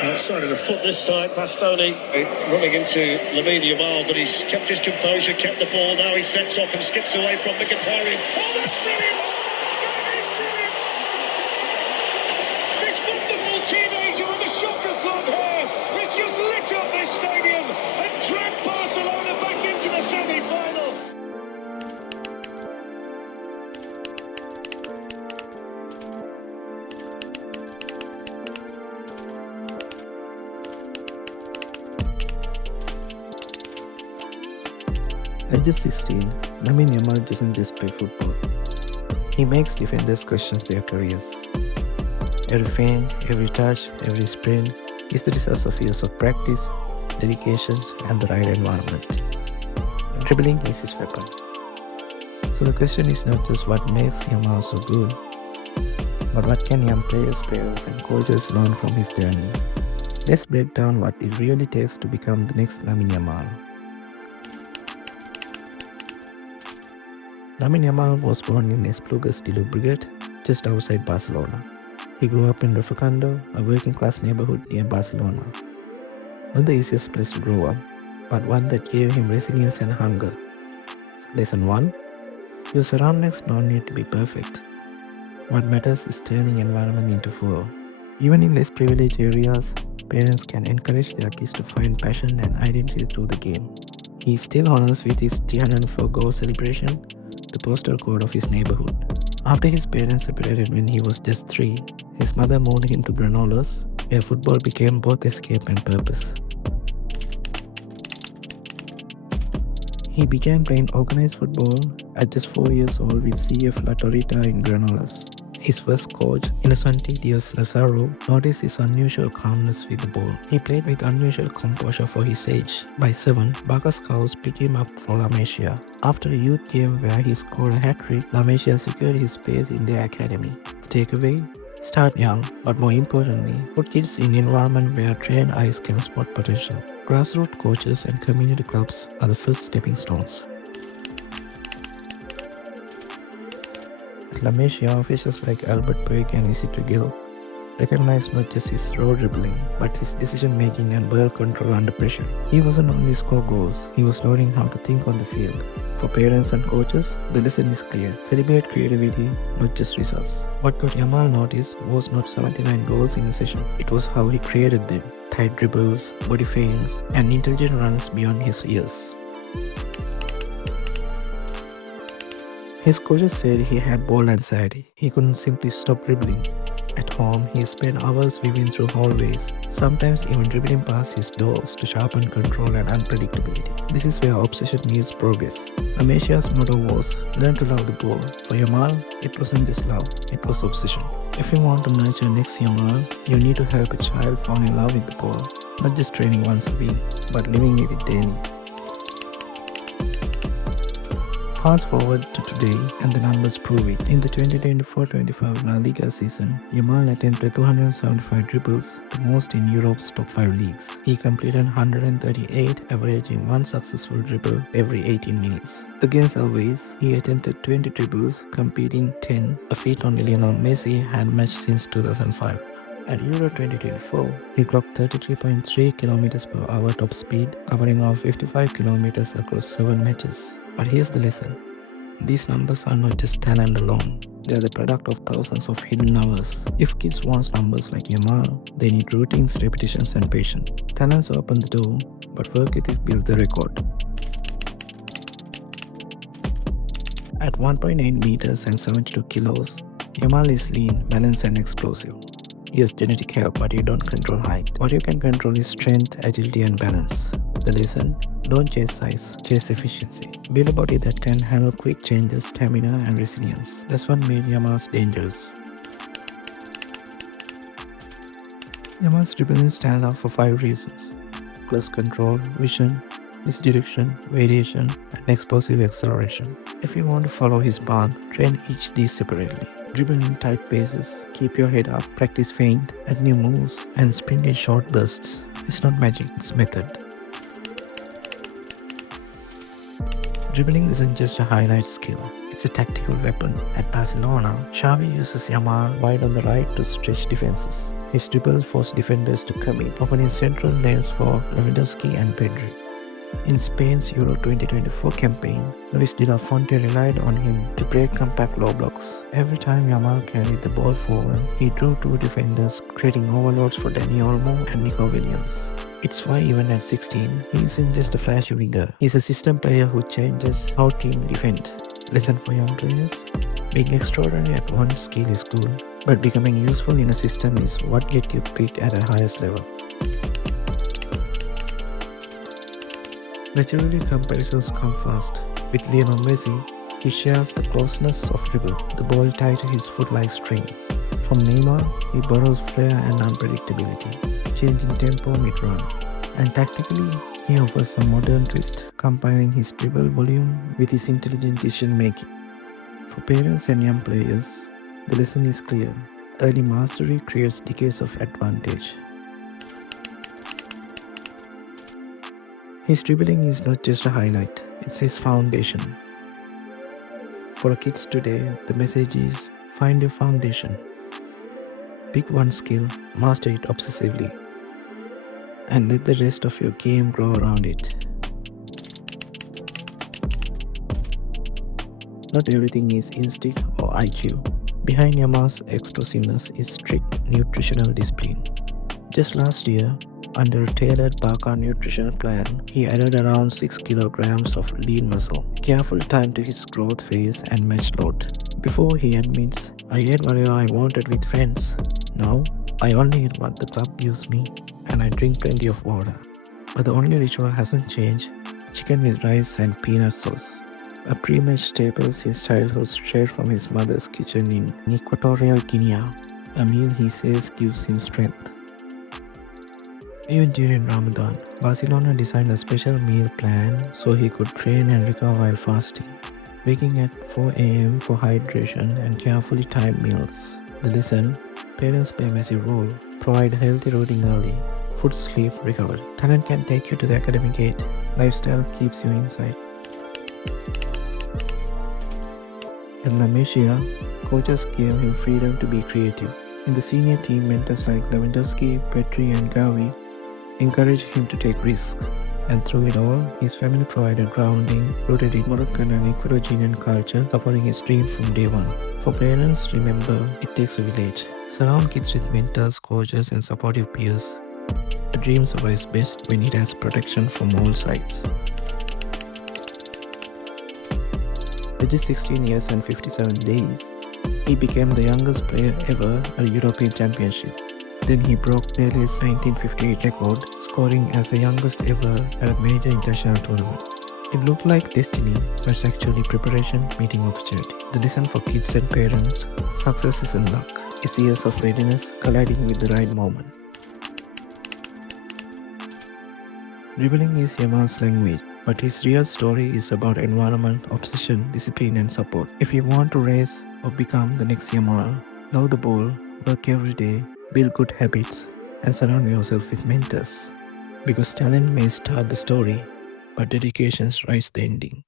Outside of the foot this time, Pastoni running into Lamine Yamal, but he's kept his composure, kept the ball. Now he sets off and skips away from Mkhitaryan. Oh, that's brilliant! That is brilliant! This wonderful teenager with a shocker blonde hair has just lit up this stadium and dragged Barcelona back into the semi-final. At just 16, Lamine Yamal doesn't just play football. He makes defenders question their careers. Every feint, every touch, every sprint is the result of years of practice, dedication, and the right environment. Dribbling is his weapon. So the question is not just what makes Yamal so good, but what can young players, parents, and coaches learn from his journey. Let's break down what it really takes to become the next Lamine Yamal. Lamine Yamal was born in Esplugues de Llobregat, just outside Barcelona. He grew up in Rocafonda, a working-class neighborhood near Barcelona. Not the easiest place to grow up, but one that gave him resilience and hunger. So lesson 1. Your surroundings don't need to be perfect. What matters is turning environment into fuel. Even in less privileged areas, parents can encourage their kids to find passion and identity through the game. He still honors with his 304 goal celebration the postal code of his neighborhood. After his parents separated when he was just 3, his mother moved him to Granollers, where football became both escape and purpose. He began playing organized football at just 4 years old with CF La Torita in Granollers. His first coach, Innocenti Diaz Lazaro, noticed his unusual calmness with the ball. He played with unusual composure for his age. By 7, Barca scouts picked him up for La Masia. After a youth game where he scored a hat-trick, La Masia secured his space in their academy. The takeaway? Start young, but more importantly, put kids in an environment where trained eyes can spot potential. Grassroots coaches and community clubs are the first stepping stones. At La Masia, officials like Albert Puig and Isidro Gil recognized not just his raw dribbling, but his decision-making and ball control under pressure. He wasn't only score goals, he was learning how to think on the field. For parents and coaches, the lesson is clear. Celebrate creativity, not just results. What got Yamal noticed was not 79 goals in a session. It was how he created them. Tight dribbles, body feints, and intelligent runs beyond his years. His coaches said he had ball anxiety. He couldn't simply stop dribbling. At home, he spent hours weaving through hallways, sometimes even dribbling past his doors to sharpen control and unpredictability. This is where obsession meets progress. Masia's motto was, learn to love the ball. For Yamal, it wasn't just love, it was obsession. If you want to nurture next Yamal, you need to help a child fall in love with the ball. Not just training once a week, but living with it daily. Fast forward to today and the numbers prove it. In the 2024-25 La Liga season, Yamal attempted 275 dribbles, the most in Europe's top 5 leagues. He completed 138, averaging 1 successful dribble every 18 minutes. Against Alves, he attempted 20 dribbles, completing 10, a feat only Lionel Messi had matched since 2005. At Euro 2024, he clocked 33.3 km/h top speed, covering off 55 km across 7 matches. But here's the lesson. These numbers are not just talent alone. They are the product of thousands of hidden hours. If kids want numbers like Yamal, they need routines, repetitions, and patience. Talents open the door, but work ethic builds the record. At 1.8 meters and 72 kilos, Yamal is lean, balanced, and explosive. He has genetic help, but you don't control height. What you can control is strength, agility, and balance. The lesson? Don't chase size, chase efficiency. Build a body that can handle quick changes, stamina, and resilience. That's what made Yamal dangerous. Yamal's dribbling stand out for 5 reasons: close control, vision, misdirection, variation, and explosive acceleration. If you want to follow his path, train each these separately. Dribble in tight paces, keep your head up, practice feint, add new moves, and sprint in short bursts. It's not magic, it's method. Dribbling isn't just a highlight skill, it's a tactical weapon. At Barcelona, Xavi uses Yamal wide on the right to stretch defenses. His dribbles force defenders to commit, opening central lanes for Lewandowski and Pedri. In Spain's Euro 2024 campaign, Luis de la Fuente relied on him to break compact low blocks. Every time Yamal carried the ball forward, he drew two defenders, creating overloads for Dani Olmo and Nico Williams. It's why even at 16, he isn't just a flashy winger. He's a system player who changes how teams defend. Lesson for young players: being extraordinary at one skill is good, but becoming useful in a system is what gets you picked at a highest level. Naturally, comparisons come fast. With Lionel Messi, he shares the closeness of dribble, the ball tied to his foot like string. From Neymar, he borrows flair and unpredictability, changing tempo mid-run. And tactically, he offers a modern twist, combining his dribble volume with his intelligent decision-making. For parents and young players, the lesson is clear. Early mastery creates decades of advantage. His dribbling is not just a highlight, it's his foundation. For kids today, the message is find your foundation. Pick one skill, master it obsessively, and let the rest of your game grow around it. Not everything is instinct or IQ. Behind Yamal's explosiveness is strict nutritional discipline. Just last year, under a tailored Barca nutrition plan, he added around 6 kilograms of lean muscle, carefully timed to his growth phase and match load. Before he admits, I ate whatever I wanted with friends. Now, I only eat what the club gives me, and I drink plenty of water. But the only ritual hasn't changed: chicken with rice and peanut sauce. A pre-match staple since childhood, straight from his mother's kitchen in Equatorial Guinea. A meal he says gives him strength. Even during Ramadan, Barcelona designed a special meal plan so he could train and recover while fasting, waking at 4 a.m. for hydration and carefully timed meals. The lesson: parents play a massive role. Provide healthy routine early. Food, sleep, recovery. Talent can take you to the academic gate. Lifestyle keeps you inside. At Masia, coaches gave him freedom to be creative. In the senior team, mentors like Lewandowski, Pedri and Gavi encouraged him to take risks. And through it all, his family provided grounding, rooted in Moroccan and Ecuadorian culture, supporting his dream from day one. For parents, remember, it takes a village. Surround kids with mentors, coaches and supportive peers. A dream survives best when it has protection from all sides. At just 16 years and 57 days, he became the youngest player ever at a European Championship. Then he broke Pele's 1958 record, scoring as the youngest ever at a major international tournament. It looked like destiny, but it's actually preparation meeting opportunity. The lesson for kids and parents: success isn't luck. It's years of readiness colliding with the right moment. Dribbling is Yamal's language, but his real story is about environment, obsession, discipline and support. If you want to race or become the next Yamal, love the ball, work every day, build good habits, and surround yourself with mentors. Because talent may start the story, but dedication writes the ending.